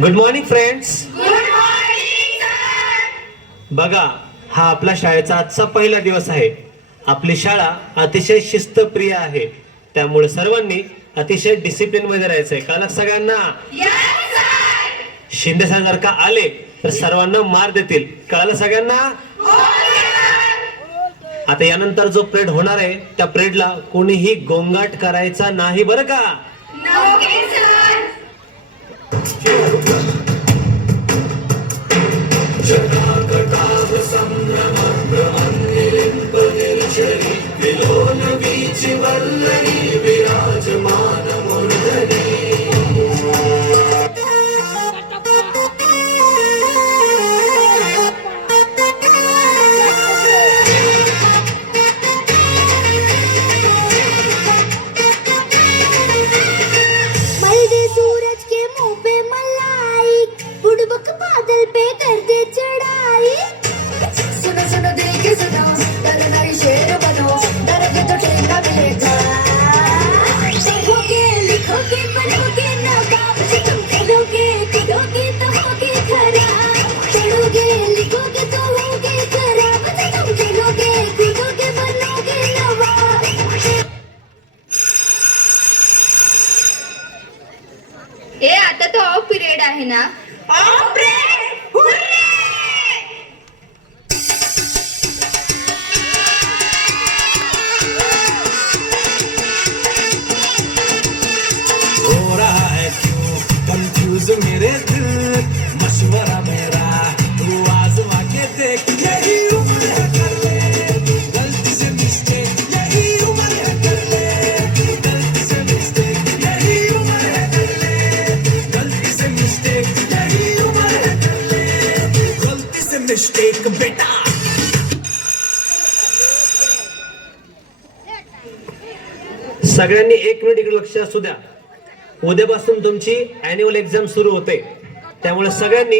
Good morning friends. बघा, हा आपल्या शाळेचा आजचा पहिला दिवस आहे. आपली शाळा अतिशय शिस्तप्रिय आहे, त्यामुळे सर्वांनी अतिशय डिसिप्लिन मध्ये राहायचंय. कळलं सगळ्यांना? शिंदे सर जर का आले तर सर्वांना मार देतील. कळलं सगळ्यांना? आता यानंतर जो परेड होणार आहे त्या परेडला कोणीही गोंगाट करायचा नाही, बरं का? आता तो ऑफ पिरियड आहे ना. हो रहा है क्यों कंफ्यूज मेरे दिल, मशवरा मेरा तू आजमा के देख. यही उम्र है कर ले गलती से मिस्टेक, यही उम्र है कर ले गलती से मिस्टेक, यही उम्र है कर ले गलती से मिस्टेक, यही उम्र है कर ले गलती से मिस्टेक. बेटा सगळ्यांनी 1 मिनिट इकडे लक्ष असू द्या. उद्यापासून तुमची अॅन्युअल एक्झाम सुरू होते, त्यामुळे सगळ्यांनी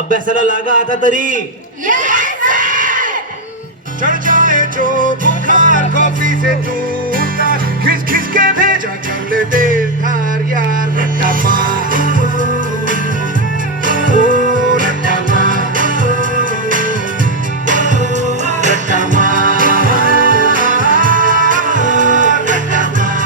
अभ्यासाला लागा आता तरी. चढ़ जाए जो बुखार कॉफी से दूर, खिस खिस के भेजा कर ले तेज धार यार. रट्टा मार ओ रट्टा मार, रट्टा मार, रट्टा मार.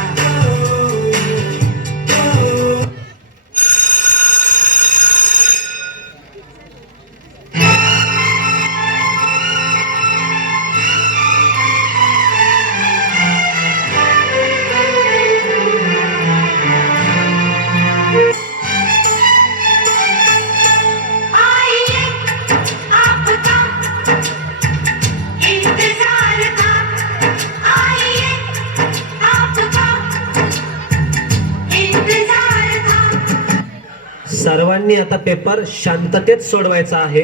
सर्वांनी आता पेपर शांततेत सोडवायचा आहे,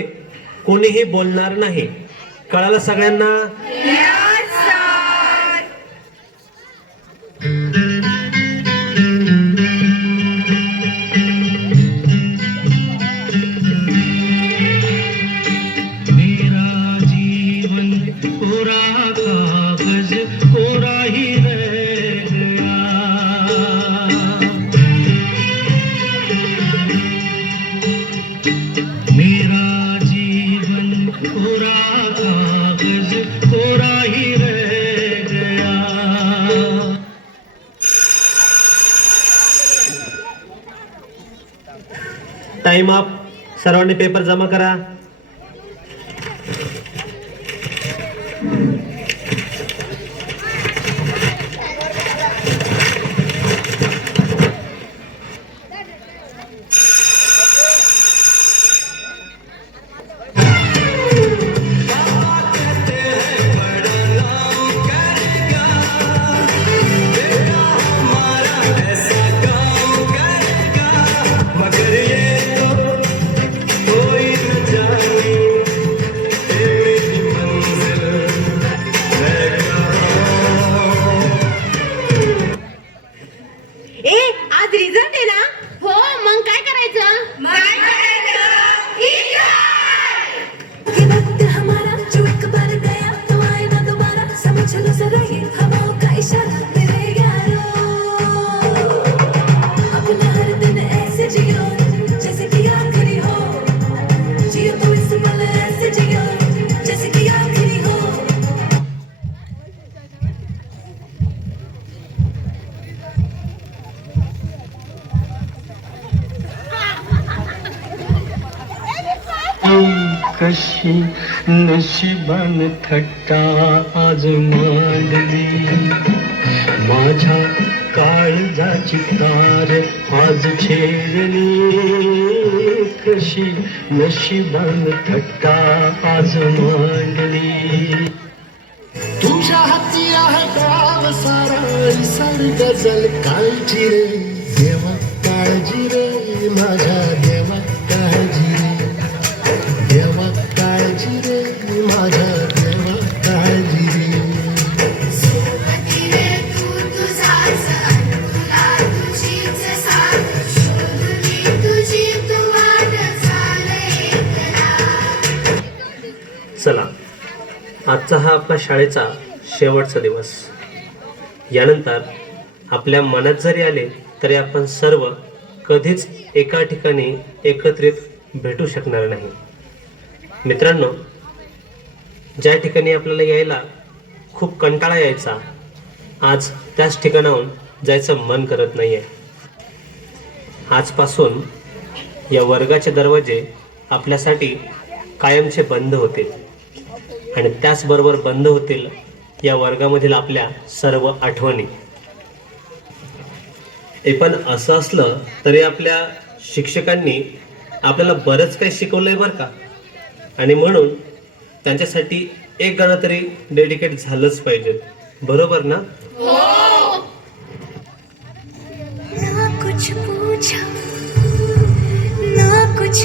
कोणीही बोलणार नाही. कळालं सगळ्यांना? मेरा जीवन कोरा कागज कोरा ही रह गया. मेरा जीवन कोरा कागज कोरा ही रह गया. Time up. सर्वांनी पेपर जमा करा. कशी नशिबान थट्टा आज मांडली, माझ्या काळजाची तार आज छेडली, कशी नशिबान थट्टा आज मांडली. तुझ्या हाती आहे गाव सारा सर गजल काळजी रे देवा काळजी रे माझ्या देवा काळजी रे देवा काळजी रे माझ्या देवा काळजी रे. सोबती रे तू तुझाच तुला तुझीच साथ शोधली तुझी तू वाट चाले एकला. चला, आजचा हा आपला शाळेचा शेवटचा दिवस. यानंतर आपल्या मनात जरी आले तरी आपण सर्व कधीच एका ठिकाणी एकत्रित भेटू शकणार नाही. मित्रांनो, ज्या ठिकाणी आपल्याला यायला खूप कंटाळा यायचा, आज त्याच ठिकाणाहून जायचं मन करत नाही आहे. आजपासून या वर्गाचे दरवाजे आपल्यासाठी कायमचे बंद होतील आणि त्याचबरोबर बंद होतील या वर्गामधील आपल्या सर्व आठवणी. हे पण असं असलं तरी आपल्या शिक्षकांनी आपल्याला बरंच काही शिकवलंय बरं का, आणि म्हणून त्यांच्यासाठी एक गाणं तरी डेडिकेट झालंच पाहिजे, बरोबर ना? ना कुछ पूछा ना कुछ